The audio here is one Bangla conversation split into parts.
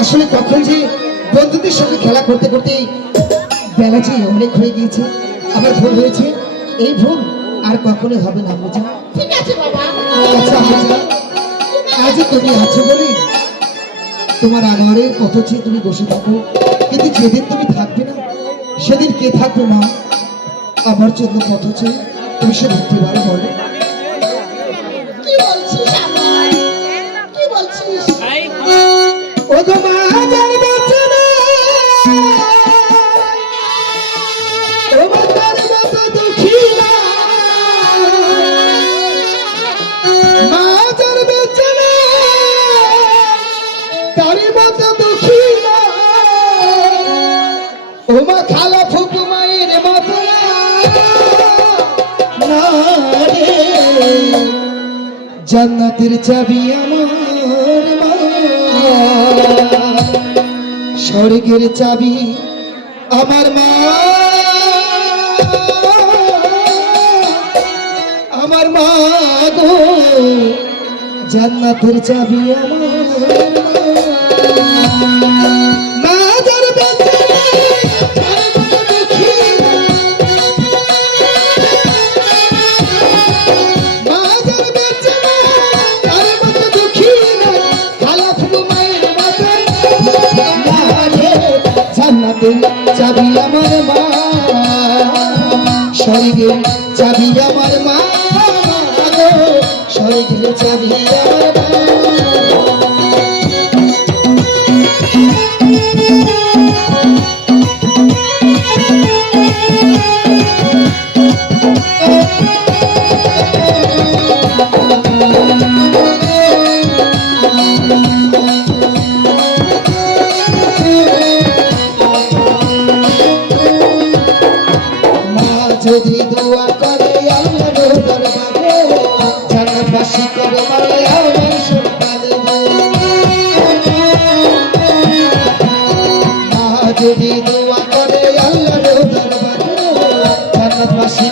আসলে কখন যে বন্ধুদের সঙ্গে খেলা করতে করতে বেলা যে অনেক হয়ে গিয়েছে আমার ভুল হয়েছে এই ভুল আর কখনো হবে না ঠিক আছে বাবা। আচ্ছা আজ তুমি আছো বলে তোমার আগারের কত চেয়ে তুমি বসে থাকো। কিন্তু যেদিন তুমি থাকবে না সেদিন কে থাকবে মা? আমার জন্য কত চেয়ে তুমি সে পারো বলো। মা খালা ফুকু মায়ের মতো। জান্নাতের চাবি আমার স্বর্গের চাবি আমার মা। আমার মা গো জান্নাতের চাবি আমার জান্নাতে চাবি আমার মা স্বর্গে চাবি আমার মা স্বর্গের চাবি আমার মা। যদি দোয়া করে দরবারে বলে আমার মা যদি দোয়া করে দরবারে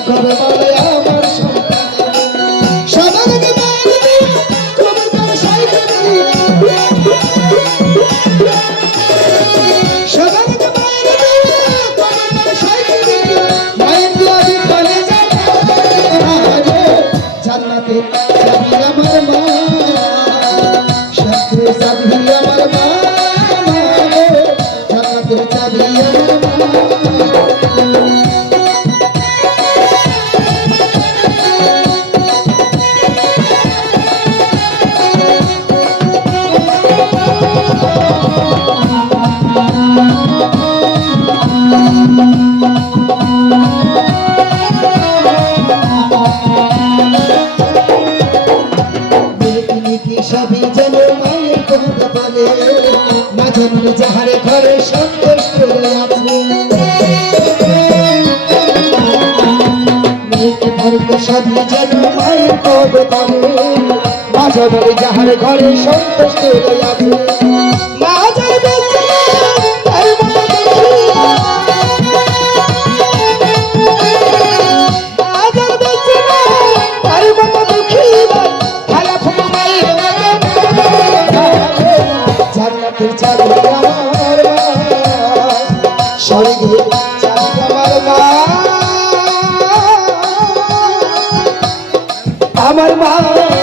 করে জান্নাতের সবই যেন মায়ের মাঝে বলে যাহার ঘরে সন্তুষ্ট হইয়াছে। মা আমার মা